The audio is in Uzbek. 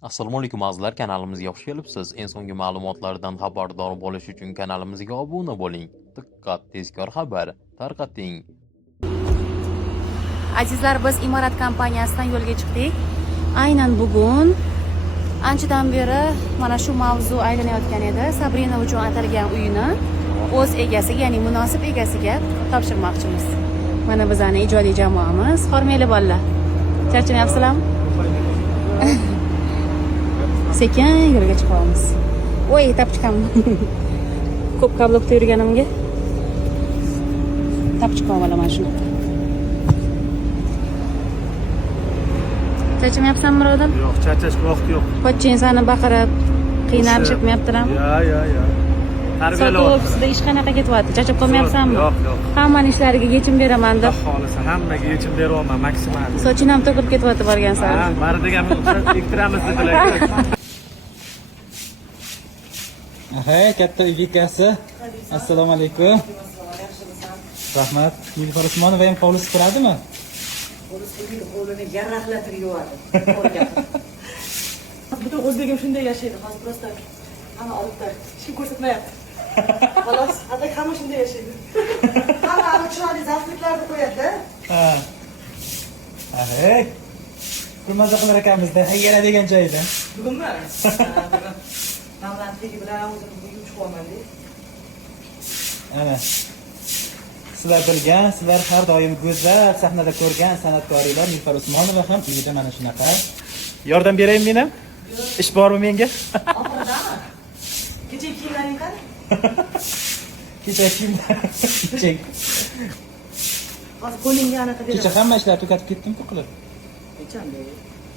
Assalomu alaykum azizlar, kanalimizga xush kelibsiz. En so'nggi ma'lumotlardan xabardor bo'lish uchun kanalimizga obuna bo'ling. Diqqat, tezkor xabar tarqating. Azizlar, biz Imorat kompaniyasidan yo'lga chiqdik. Aynan bugun anchadan beri mana shu mavzu aylanayotgan edi. Sabrina uchun atalgan uyini o'z egasiga, ya'ni munosib egasiga topshirmoqchimiz. Mana bizning ijodiy jamoamiz. Hormayli bolalar. Charchamayapsizlarmi? Sekin yo'lga chiqamiz. Voy, tapchikam. Ko'p kablokda yurganimga tapchikam olaman shuni. Charchamayapsanmi, birodar? Yo'q, charchashga vaqt yo'q. Pochchang sani baqirib, qiynab chiqmayaptilarmi? Yo. Sotuv Tarbiyalar. ofisida ish qanaqa ketyapti? Charchab qolmayapsanmi? Yo'q. Hammaning ishlariga yechim beraman deb. Xohlasa hammaga yechim beryapman maksimal. Soching ham to'kilib ketyapti borgan sari. Ha, mari deganni ektiramiz dedilar. Aha, katta uy bekasi. Assalomu alaykum. Rahmat. Nilufar Usmonova ham hovli supuradimi? Qo'lini yaraqlatib yuvadi. Butun o'zbegim shunday yashaydi. Hozir prosta hamma olibda hech kim ko'rsatmayapti. Xolos, atak hamma shunday yashaydi. Hamma chiroyli zaftliklarni qo'yadi-da. Ha. Aha. Kurmaza qilar ekanmiz-da. Yana degan joyda. Bugunmi? Navlandligi bilan o'zim bugun chiqaman-da. Ana. Sizlar bilgan, sizlar har doim go'zal sahnada ko'rgan san'atkorlar Nilufar Usmonova ham uyida mana shunaqa. Yordam beraymi men ham? Ish bormi menga? Oxiridami? Kecha kiyimlaring qani? Kecha kiyimlar. Hozir qo'lingga anaqa Kecha hamma ishlar tugatib ketdim-ku qilib. Qachon?